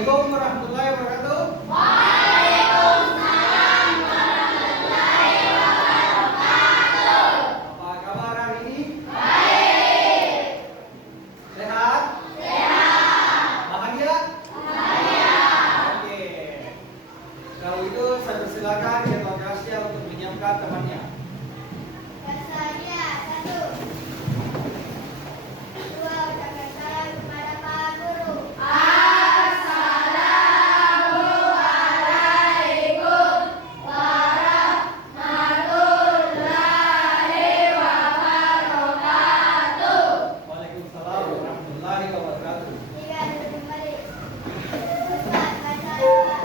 Assalamualaikum warahmatullahi wabarakatuh. Waalaikumsalam warahmatullahi wabarakatuh. Apa kabar hari ini? Baik. Sehat? Sehat. Bahagia? Bahagia. Oke. Kalau itu saya persilakan Ketua Gracia untuk menyiapkan temannya. Bersedia. 1, 2, ucapkan salam kepada Pak Guru. Assalamualaikum warahmatullahi wabarakatuh. Waalaikumsalam warahmatullahi wabarakatuh. 3, duduk kembali. Ustaz, baca doa.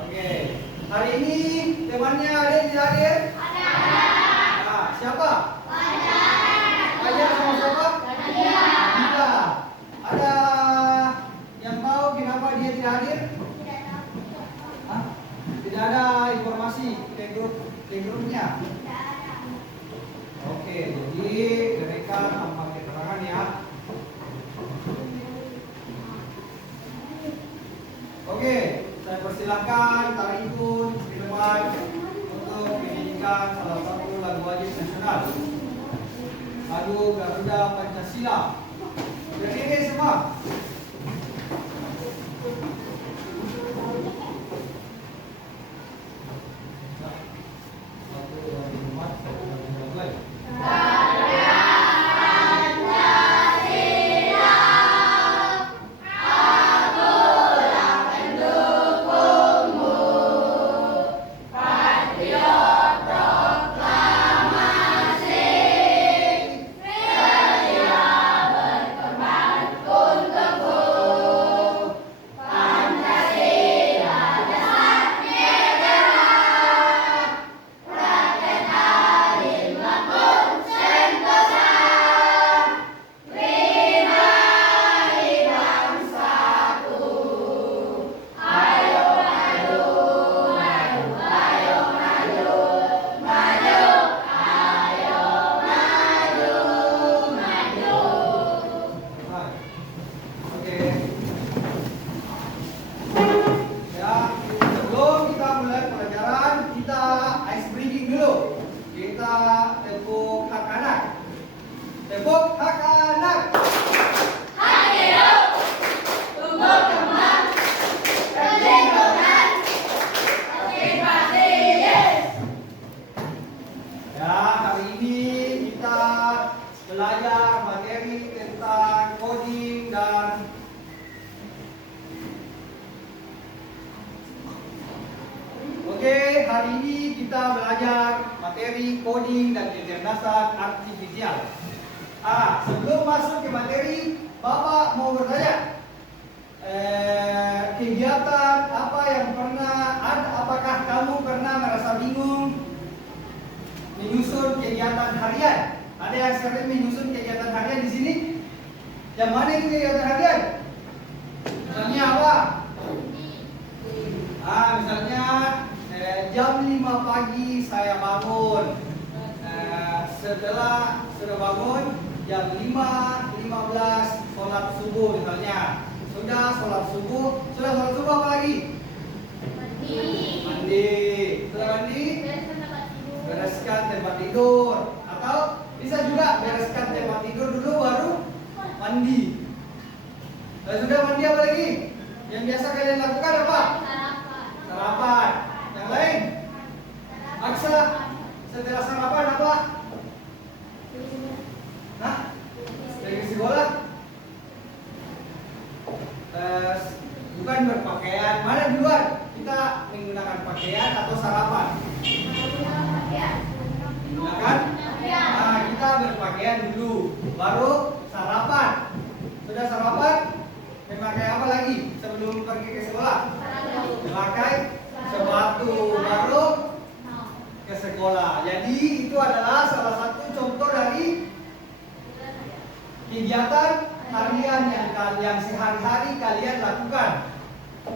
Oke. Hari ini temannya ada yang tidak hadir? Nah, siapa? Fajar sama siapa? Nabila. Ada yang tahu kenapa dia tidak hadir? Hah? Tidak ada informasi ke grupnya. Oke, jadi mereka tanpa keterangan ya. Oke, saya persilahkan Tarikun Sriman untuk menyanyikan salah satu lagu wajib nasional, lagu Garuda Pancasila. Berdiri semua. Pancasila, aku lah pendukungmu. Oke, hari ini kita belajar materi coding dan kecerdasan artifisial. Sebelum masuk ke materi, Bapak mau bertanya, kegiatan apa yang pernah ada? Apakah kamu pernah merasa bingung menyusun kegiatan harian? Ada yang sering menyusun kegiatan harian di sini? Yang mana ini kegiatan harian? Misalnya apa? Misalnya jam 5 pagi saya bangun. Setelah sudah bangun jam 5.15 sholat subuh misalnya. Sudah sholat subuh apa lagi? Mandi. Sudah mandi? Bereskan tempat tidur. Atau bisa juga bereskan tempat tidur dulu baru mandi. Sudah mandi apa lagi? Yang biasa kalian lakukan apa? Sarapan. Yang lain? Aksa. Setelah sarapan apa? Pergi sekolah? Bukan berpakaian. Mana duluan? Kita menggunakan pakaian atau sarapan? Menggunakan? Kita berpakaian dulu, baru sarapan. Sudah sarapan? Memakai apa lagi sebelum pergi ke sekolah? Memakai sepatu, baru ke sekolah. Jadi itu adalah salah satu contoh dari kegiatan harian yang sehari-hari kalian lakukan.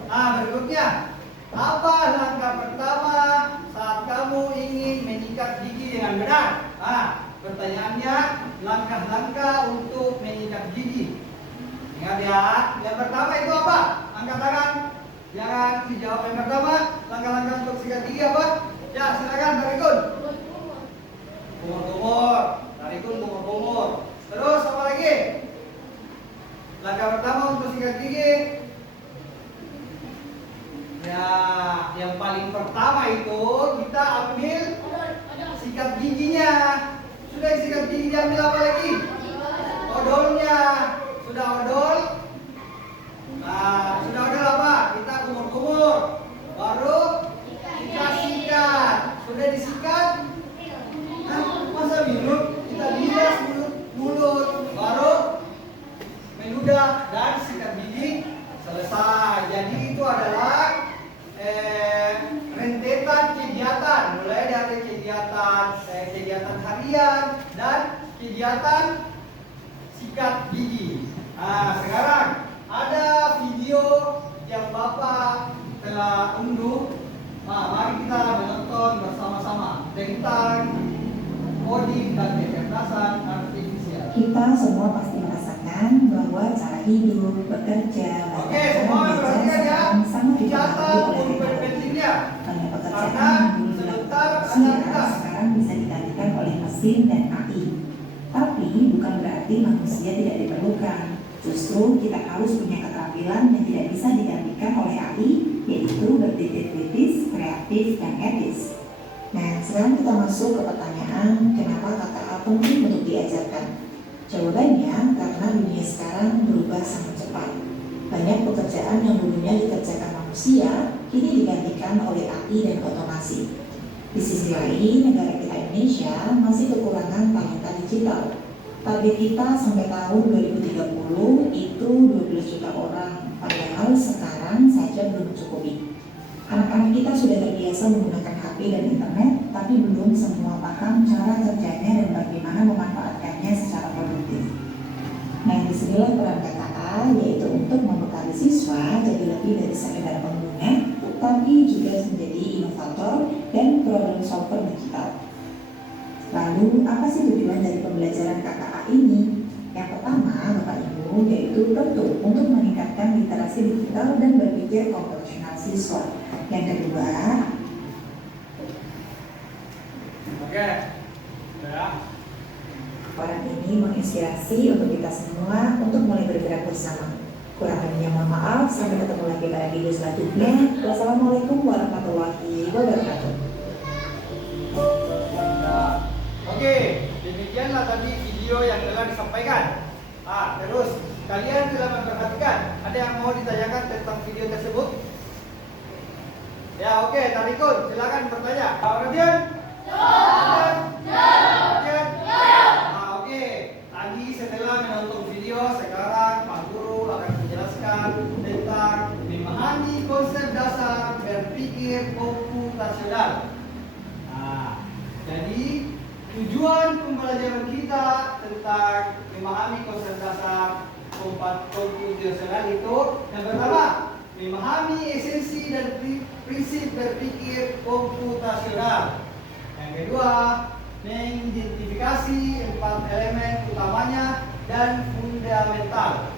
Berikutnya, apa langkah pertama saat kamu ingin menyikat gigi dengan benar? Pertanyaannya, langkah-langkah untuk menyikat gigi. Ingat ya, yang pertama itu apa? Angkat tangan. Jangan dijawab yang pertama. Langkah-langkah untuk sikat gigi apa? Ya, silakan Tarikun. Kumur-kumur. Tarikun kumur-kumur. Terus apa lagi? Langkah pertama untuk sikat gigi. Ya, yang paling pertama itu kita ambil sikat giginya. Sudah sikat gigi diambil apa lagi? Odolnya. Sudah odol. Sudah odol apa? Kita kumur-kumur. Baru kita sikat. Sudah disikat? Masa minum? Kita bilas mulut. Baru meludah dan sikat gigi selesai. Jadi itu adalah rentetan kegiatan, mulai dari kegiatan harian dan kegiatan sikat gigi. Sekarang ada video yang Bapak telah unduh. Mari kita menonton bersama-sama tentang coding dan kecerdasan artifisial. Kita semua pasti merasakan bahwa cara hidup, bekerja, Oke, semua perhatikan ya. sangat dipengaruhi Catat oleh buku teknologi. pentingnya. Banyak Karena pekerjaan yang dulu sebentar dilakukan manusia ada sekarang bisa digantikan oleh mesin dan AI. Tapi bukan berarti manusia tidak diperlukan. Justru kita harus punya keterampilan yang tidak bisa digantikan oleh AI, yaitu berpikir kritis, kreatif, dan etis. Nah, sekarang kita masuk ke pertanyaan, kenapa KKA penting untuk diajarkan? Jawabannya, karena dunia sekarang berubah sangat cepat. Banyak pekerjaan yang dulunya dikerjakan manusia, kini digantikan oleh AI dan otomasi. Di sisi lain, negara kita Indonesia masih kekurangan talenta digital. Target kita sampai tahun 2030 itu 12 juta orang, padahal sekarang saja belum mencukupi. Anak-anak kita sudah terbiasa menggunakan HP dan internet, tapi belum semua paham cara kerjanya dan bagaimana memanfaatkannya secara produktif. Nah, disinilah peran KKA, yaitu untuk membekali siswa jadi lebih dari sekedar pengguna, tapi juga menjadi inovator dan problem solver digital. Lalu, apa sih tujuan dari pembelajaran KKA ini? Yang pertama, Bapak Ibu, yaitu tentu untuk meningkatkan literasi digital dan berpikir komputasional siswa. Yang kedua, orang ini menginspirasi untuk kita semua untuk mulai bergerak bersama. Kurang lebihnya mohon maaf, sampai ketemu lagi pada video selanjutnya. Wassalamualaikum warahmatullahi wabarakatuh. Oke, demikianlah tadi video yang telah disampaikan. Terus kalian telah memperhatikan. Ada yang mau ditanyakan tentang video tersebut? Ya, oke. Oke, Tarikun, silakan bertanya. Perhatian? Perhatian? Perhatian? Oke. Tadi setelah menonton video, sekarang Pak Guru akan menjelaskan tentang memahami konsep dasar berpikir komputasional. Jadi tujuan pembelajaran kita tentang memahami konsep dasar komputasional itu yang pertama, memahami esensi dan prinsip berpikir komputasional. Yang kedua, mengidentifikasi 4 elemen utamanya dan fundamental.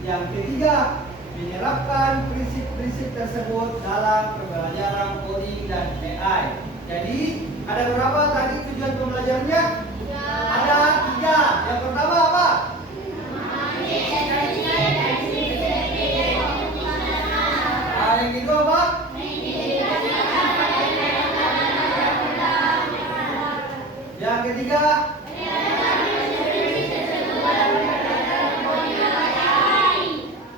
Yang ketiga, menerapkan prinsip-prinsip tersebut dalam pembelajaran coding dan AI. Jadi, ada berapa tadi tujuan pembelajarannya? Ada 3. Yang pertama apa? Yang kedua apa? Yang ketiga?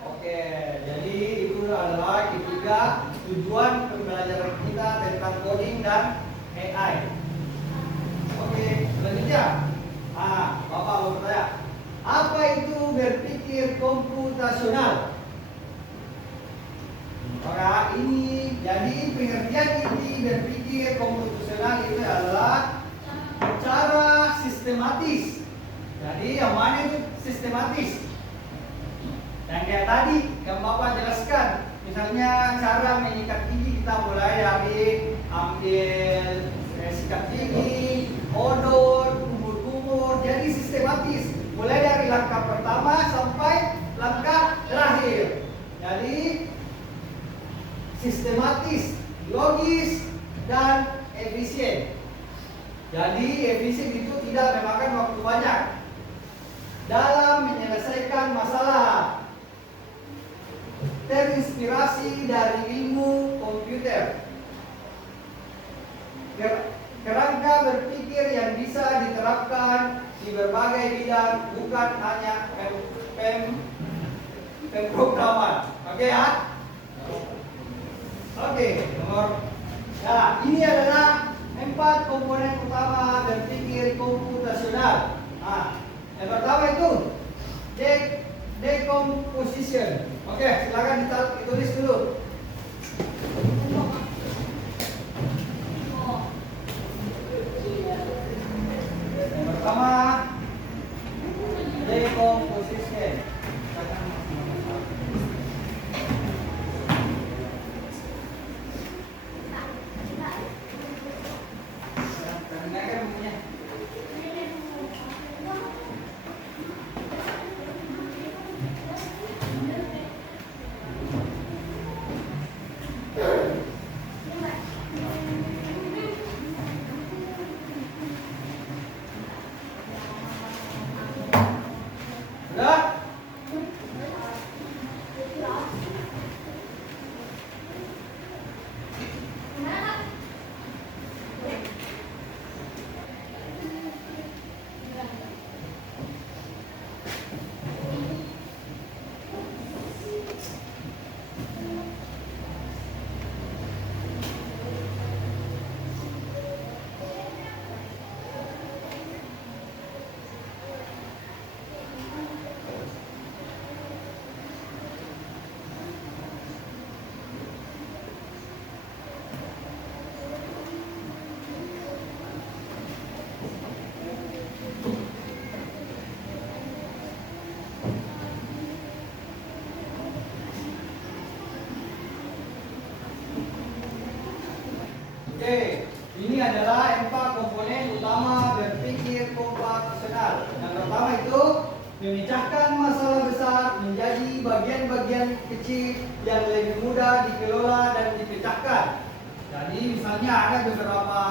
Oke, jadi itu adalah ketiga tujuan pembelajaran kita tentang coding dan AI. Oke, selanjutnya. Bapak mau bertanya, apa itu berpikir komputasional? Maka ini, jadi pengertian inti berpikir komputasional itu adalah cara sistematis. Jadi yang mana itu sistematis? Yang kayak tadi yang Bapak jelaskan, misalnya cara menyikat gigi kita mulai dari ambil sikat gigi, odor, kumur-kumur, jadi sistematis. Mulai dari langkah pertama sampai langkah terakhir. Jadi sistematis, logis, dan efisien. Jadi efisien itu tidak memakan waktu banyak dalam menyelesaikan masalah. Terinspirasi dari ilmu komputer. Kerangka berpikir yang bisa diterapkan di berbagai bidang, bukan hanya pemrograman. Oke ya? Oke, ini adalah 4 komponen utama berpikir komputasional. Yang pertama itu decomposition. Oke, silakan ditulis dulu. Yang pertama, decomposition. Sudah? Oke, ini adalah 4 komponen utama berpikir komputasional. Yang pertama itu memecahkan masalah besar menjadi bagian-bagian kecil yang lebih mudah dikelola dan dipecahkan. Jadi misalnya ada beberapa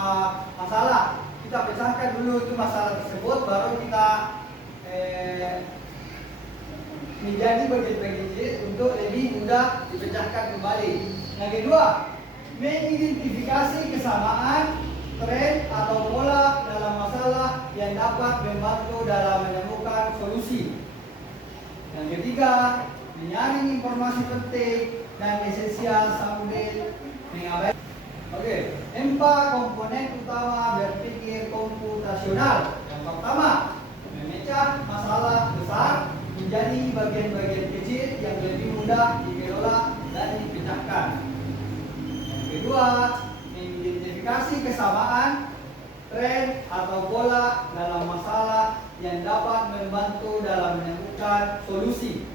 masalah, kita pecahkan dulu itu masalah tersebut, baru kita menjadi bagian-bagian kecil untuk lebih mudah dipecahkan kembali. Yang kedua, mengidentifikasi kesamaan, tren atau pola dalam masalah yang dapat membantu dalam menemukan solusi. Yang ketiga, menyaring informasi penting dan esensial sambil mengabaikan. Oke, 4 komponen utama berpikir komputasional. Yang pertama, memecah masalah besar menjadi bagian-bagian kecil yang lebih mudah dikelola dan dipecahkan. Yang kedua, mengidentifikasi kesamaan, tren atau pola dalam masalah yang dapat membantu dalam menemukan solusi.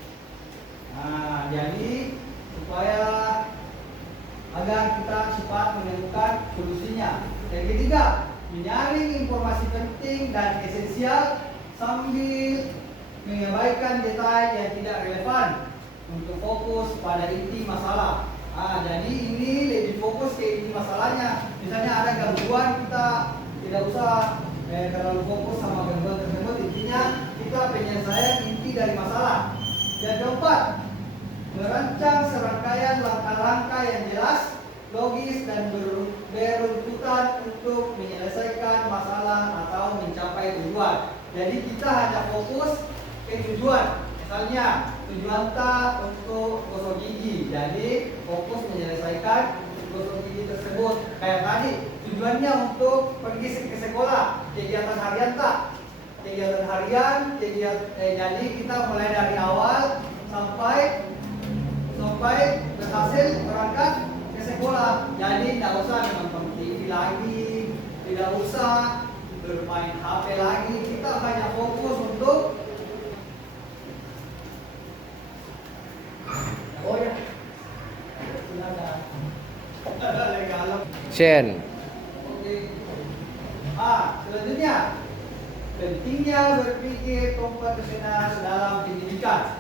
Nah, jadi supaya agar kita cepat menemukan solusinya. Yang ketiga, menyaring informasi penting dan esensial sambil mengabaikan detail yang tidak relevan untuk fokus pada inti masalah. Jadi ini lebih fokus ke inti masalahnya. Misalnya ada gangguan, kita tidak usah terlalu fokus sama gangguan tersebut. Intinya kita penyelesaian inti dari masalah. Yang keempat, merancang serangkaian langkah-langkah yang jelas, logis dan berurutan untuk menyelesaikan masalah atau mencapai tujuan. Jadi kita hanya fokus ke tujuan. Misalnya tujuan kita untuk gosok gigi, jadi fokus menyelesaikan gosok gigi tersebut. Kayak tadi tujuannya untuk pergi ke sekolah, kegiatan harian tak? Kegiatan harian, jadi kita mulai dari awal sampai berhasil berangkat ke sekolah. Jadi tidak usah nonton TV lagi, tidak usah bermain HP lagi. Kita hanya fokus untuk Chen. Oke. Selanjutnya, pentingnya berpikir komputasional dalam pendidikan.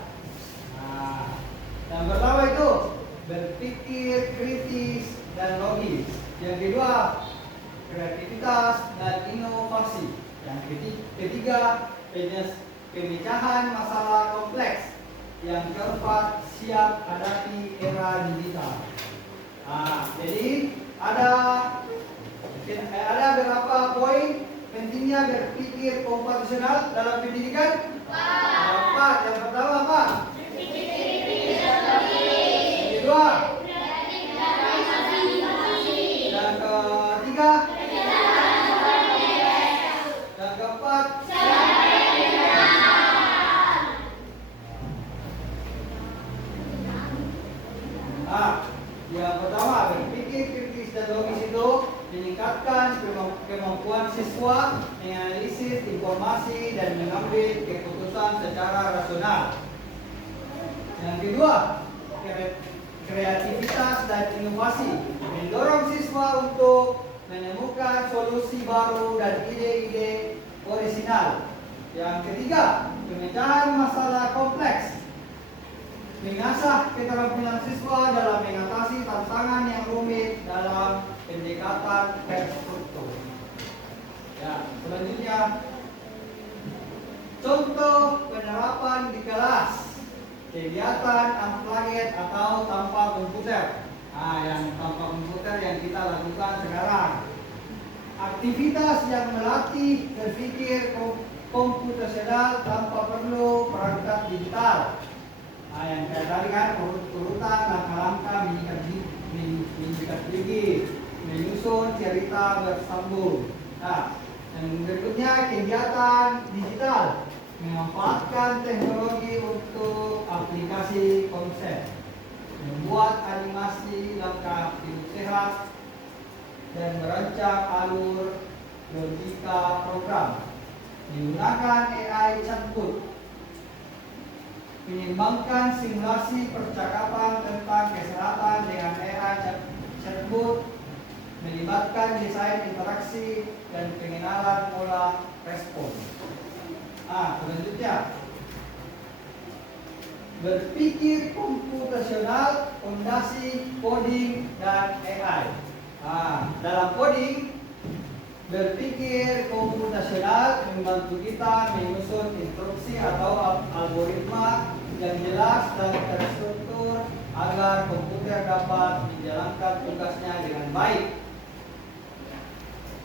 Yang pertama itu berpikir kritis dan logis. Yang kedua, kreativitas dan inovasi. Yang ketiga, pemecahan masalah kompleks. Yang keempat, siap hadapi era digital. Jadi ada beberapa poin pentingnya berpikir komputasional dalam pendidikan. Empat. Yang pertama apa? Yang kedua. Yang ketiga. Yang keempat. Yang pertama, berpikir kritis dan logis itu meningkatkan kemampuan siswa menganalisis informasi dan mengambil keputusan secara rasional. Yang kedua, kreativitas dan inovasi mendorong siswa untuk menemukan solusi baru dan ide-ide orisinal. Yang ketiga, pemecahan masalah kompleks mengasah keterampilan siswa dalam mengatasi tantangan yang rumit dalam pendekatan terstruktur. Selanjutnya, contoh penerapan di kelas, kegiatan unplugged atau tanpa komputer. Yang tanpa komputer yang kita lakukan sekarang. Aktivitas yang melatih berpikir komputasional tanpa perlu perangkat digital. Yang kayak tadi kan urutan langkah-langkah menyikat gigi, menyusun cerita bersambung. Yang berikutnya kegiatan digital, memanfaatkan teknologi untuk aplikasi konsep, membuat animasi langkah hidup sehat, dan merancang alur logika program, menggunakan AI chatbot, mengembangkan simulasi percakapan tentang kesehatan dengan AI chatbot, melibatkan desain interaksi dan pengenalan pola respon. Selanjutnya, berpikir komputasional, fondasi coding dan AI. Dalam coding, berpikir komputasional membantu kita menyusun instruksi atau algoritma yang jelas dan terstruktur agar komputer dapat menjalankan tugasnya dengan baik.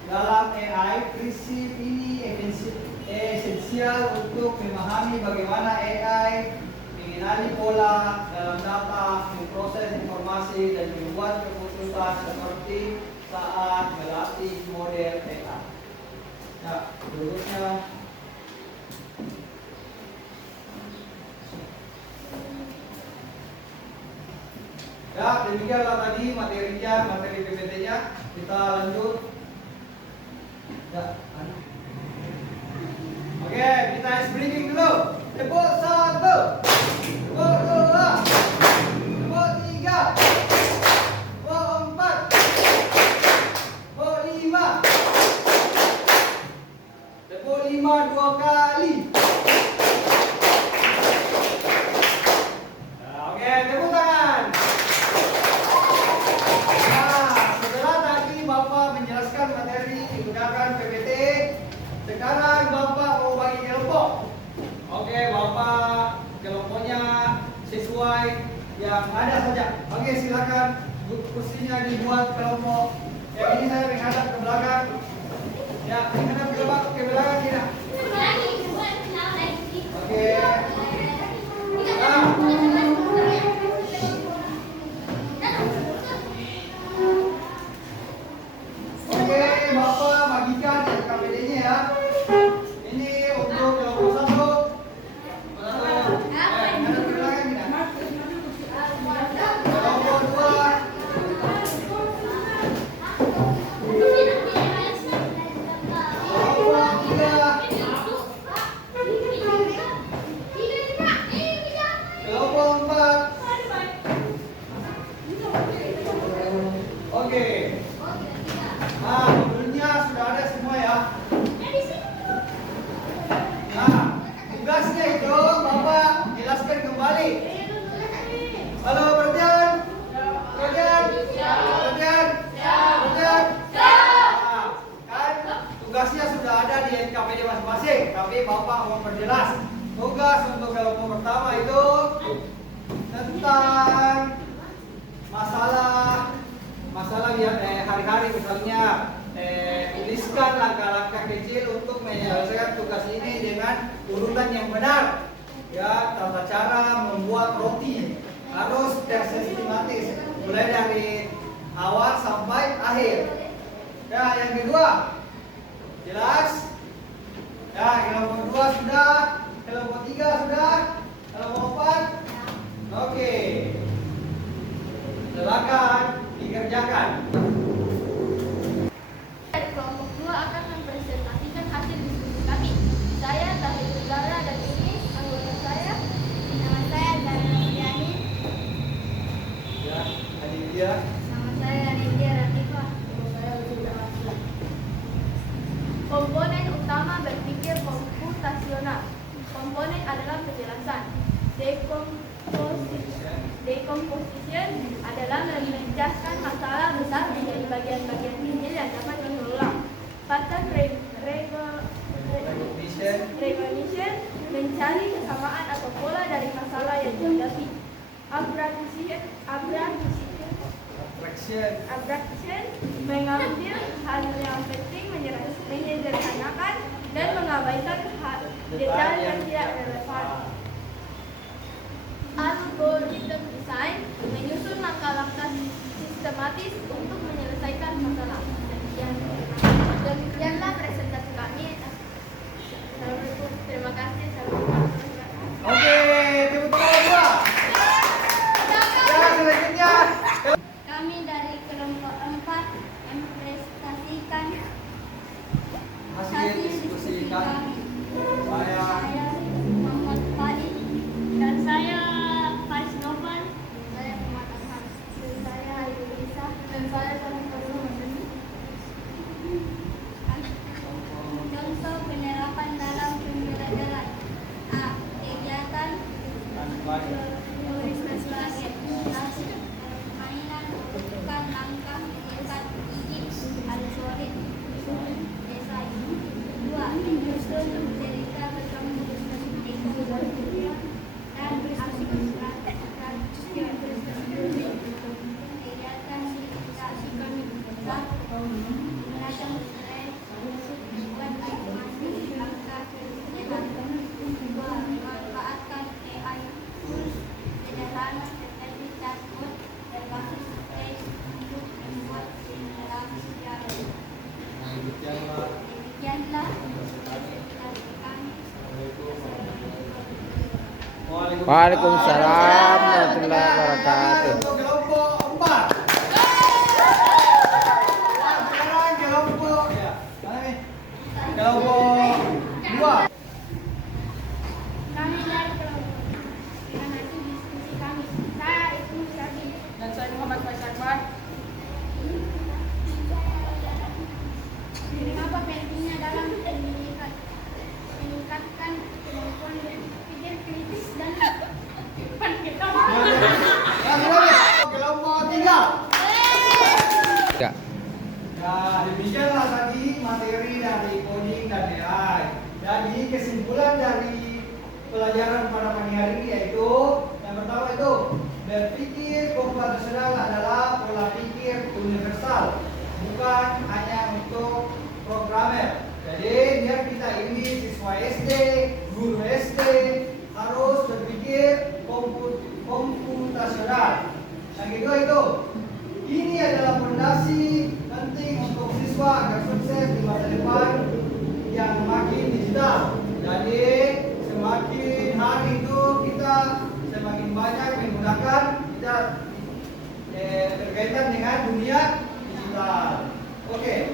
Dalam AI, prinsip ini esensial untuk memahami bagaimana AI mengenali pola dalam data, memproses informasi, dan membuat keputusan seperti saat melatih model AI. Nah, berikutnya ya, demikianlah tadi materinya, materi PPT-nya. Kita lanjut. Ya, oke, kita ice breaking dulu. Tepuk 1, tepuk 2, tepuk 3, tepuk 4, tepuk 5. Tepuk 5 2 kali. Nah, oke, tepuk tangan. Nah, setelah tadi Bapak menjelaskan materi menggunakan PPT, sekarang Bapak mau bagi kelompok. Oke, Bapak kelompoknya sesuai yang ada saja. Oke, silakan kursinya dibuat kelompok. Yang ini saya menghadap ke belakang. Ya, menghadap ke belakang tidak? Oke. Nah. Oke, Bapak bagikan KPD-nya ya. Ini untuk kelompok 1. Menghadap ke belakang tidak? Kelompok 2. Kelompok 3. Kelompok 4. Oke. Nah, modulnya sudah ada semua ya. Nah, tugasnya itu Bapak jelaskan kembali. Halo, perhatian. Perhatian. Perhatian. Perhatian. Nah, kan tugasnya sudah ada di NKPD masing-masing, tapi Bapak mau perjelas. Tugas untuk kelompok pertama itu tentang masalah yang hari-hari, misalnya tuliskan langkah-langkah kecil untuk menyelesaikan tugas ini dengan urutan yang benar. Ya, tata cara membuat roti harus tersistematis mulai dari awal sampai akhir. Nah, yang kedua, jelas? Ya, kelompok 2 sudah, kelompok 3 sudah, kelompok 4. Oke. Silakan dikerjakan. Dari kelompok 2 akan mempresentasikan hasil diskusi kami. Saya Tahir Zara dan ini anggota saya. Nama saya Zara Nurjani. Ya, Aditya. Nama saya Rindia Ratifah. Nama saya Ucita Wasila. Komponen utama berpikir komputasional. Komponen adalah penjelasan. Decomposition adalah memecahkan masalah besar menjadi bagian-bagian kecil yang dapat diulang. Pattern recognition mencari kesamaan atau pola dari masalah yang dihadapi. Abstraction mengambil hal yang penting, menyederhanakan dan mengabaikan detail yang tidak relevan. Algorithm design menyusun langkah-langkah sistematis untuk menyelesaikan masalah. Demikianlah presentasi kami. Assalamualaikum. Terima kasih. Oke, tepuk tangan dua. Ya, selanjutnya. Kami dari kelompok 4 mempresentasikan Hasil diskusi kami. Saya Muhammad Fadi dan saya Faiz Novan. Saya Muhammad Ahmad. Dan saya Ayu Isa. Dan saya Salim Fadul Masani. Contoh penerapan dalam pembelajaran. A. Kegiatan mainan bukan langkah mengikat gigi algoritma desain. 2. Menyusun cerita bertemu dan kegiatan simulasi menacam membuat animasi langkah jalan. 2. Memanfaatkan AI tools sederhana seperti chatbot berbasis teks untuk membuat simulasi Demikianlah kami. Waalaikumsalam warahmatullahi wabarakatuh. Untuk kelompok 4. Sekarang kelompok ya. Mana nih? Kelompok 2. Kami dari kelompok. Dengan hasil diskusi kami, saya Ibnu Syarif. Dan saya Muhammad Faisal. Mengapa pentingnya dalam meningkatkan kemampuan berpikir kritis dan pengetahuan. Kelompok 3. Ya. Nah, demikianlah tadi materi dari coding dan AI. Jadi kesimpulan dari pelajaran pada pagi hari ini yaitu yang pertama itu berpikir komputasional adalah pola pikir universal, bukan hanya untuk programmer. Jadi biar kita ini siswa SD, guru SD harus berpikir komputasional. Yang kedua itu, ini adalah fondasi penting untuk siswa agar sukses di masa depan yang makin digital. Jadi semakin hari itu kita semakin banyak menggunakan kita berkaitan dengan dunia digital. Oke,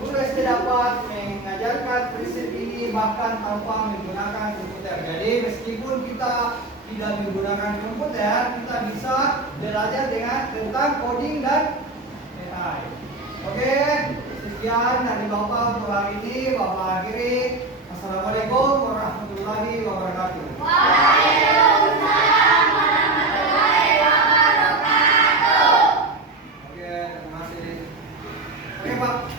guru SD dapat mengajarkan prinsip ini bahkan tanpa menggunakan komputer. Jadi meskipun kita tidak menggunakan komputer, kita bisa belajar dengan tentang coding dan AI. Oke, sekian dari Bapak untuk hari ini. Bapak akhiri. Assalamualaikum warahmatullahi wabarakatuh. Waalaikumsalam warahmatullahi wabarakatuh. Oke, terima kasih. Oke, Pak.